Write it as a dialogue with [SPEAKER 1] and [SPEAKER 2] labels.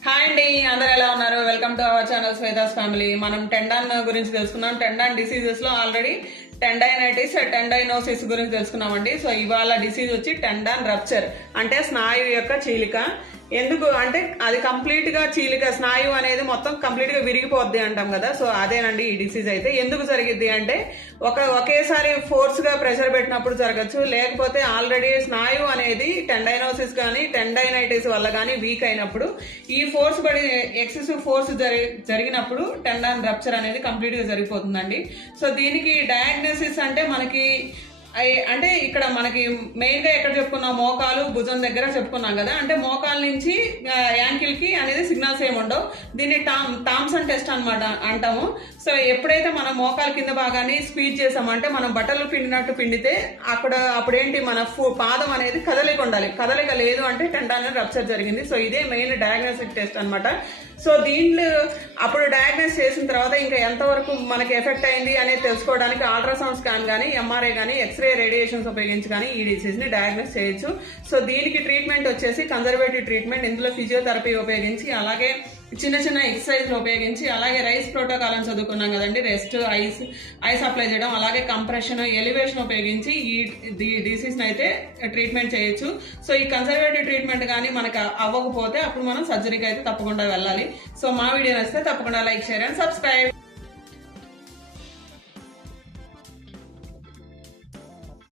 [SPEAKER 1] Hi అండి అందరు ఎలా ఉన్నారు? Welcome to our channel Shweta's family మనం టెండాన్ గురించి తెలుసుకున్నాం టెండాన్ డిసీజెస్లో ఆల్రెడీ టెండైనైటిస్ టెండైనోసిస్ గురించి తెలుసుకున్నామండి. సో ఇవాళ డిసీజ్ వచ్చి టెండాన్ రప్చర్ అంటే స్నాయువు యొక్క చీలిక. ఎందుకు? అంటే అది కంప్లీట్గా చీలిక స్నాయువు అనేది మొత్తం కంప్లీట్గా విరిగిపోద్ది అంటాం కదా. సో అదేనండి ఈ డిసీజ్ అయితే. ఎందుకు జరిగిద్ది అంటే ఒక ఒకేసారి ఫోర్స్గా ప్రెషర్ పెట్టినప్పుడు జరగచ్చు. లేకపోతే ఆల్రెడీ స్నాయువు అనేది టెండైనోసిస్ కానీ టెండైనైటిస్ వల్ల కానీ వీక్ అయినప్పుడు ఈ ఫోర్స్ పడి ఎక్సెసివ్ ఫోర్స్ జరిగినప్పుడు టెండాన్ రప్చర్ అనేది కంప్లీట్గా జరిగిపోతుందండి. సో దీనికి డయాగ్నోసిస్ అంటే మనకి అంటే ఇక్కడ మనకి మెయిన్గా ఎక్కడ చెప్పుకున్నాం మోకాలు భుజం దగ్గర చెప్పుకున్నాం కదా అంటే మోకాల నుంచి యాంకిల్కి అనేది సిగ్నల్స్ ఏమి ఉండవు. దీన్ని టామ్ థామ్సన్ టెస్ట్ అనమాట అంటాము. సో ఎప్పుడైతే మనం మోకాలు కింద భాగాన్ని స్క్వీజ్ చేసామంటే మనం బట్టలు పిండినట్టు పిండితే అక్కడ అప్పుడేంటి మన ఫు- పాదం అనేది కదలిక ఉండాలి. కదలిక లేదు అంటే టెండాన్ రప్చర్ జరిగింది. సో ఇదే మెయిన్ డయాగ్నోస్టిక్ టెస్ట్ అనమాట సో దీంట్లో అప్పుడు డయాగ్నోస్ చేసిన తర్వాత ఇంకా ఎంతవరకు మనకి ఎఫెక్ట్ అయింది అనేది తెలుసుకోవడానికి అల్ట్రాసౌండ్ స్కాన్ కానీ ఎంఆర్ఐ కానీ ఎక్స్రే రేడియేషన్స్ ఉపయోగించి కానీ ఈ డిసీజ్ని డయాగ్నోస్ చేయొచ్చు. సో దీనికి ట్రీట్మెంట్ వచ్చేసి కన్జర్వేటివ్ ట్రీట్మెంట్ ఇందులో ఫిజియోథెరపీ ఉపయోగించి అలాగే చిన్న చిన్న ఎక్సర్సైజ్లు ఉపయోగించి అలాగే రైస్ ప్రోటోకాల్ అని చదువుకున్నాం కదండి. రెస్ట్ ఐస్ ఐస్ అప్లై చేయడం అలాగే కంప్రెషన్ ఎలివేషన్ ఉపయోగించి ఈ డిసీజ్ని అయితే ట్రీట్మెంట్ చేయొచ్చు. సో ఈ కన్సర్వేటివ్ ట్రీట్మెంట్ కానీ మనకు అవ్వకపోతే అప్పుడు మనం సర్జరీకి అయితే తప్పకుండా వెళ్ళాలి. సో మా వీడియో నచ్చితే తప్పకుండా లైక్ షేర్ అండ్ సబ్స్క్రైబ్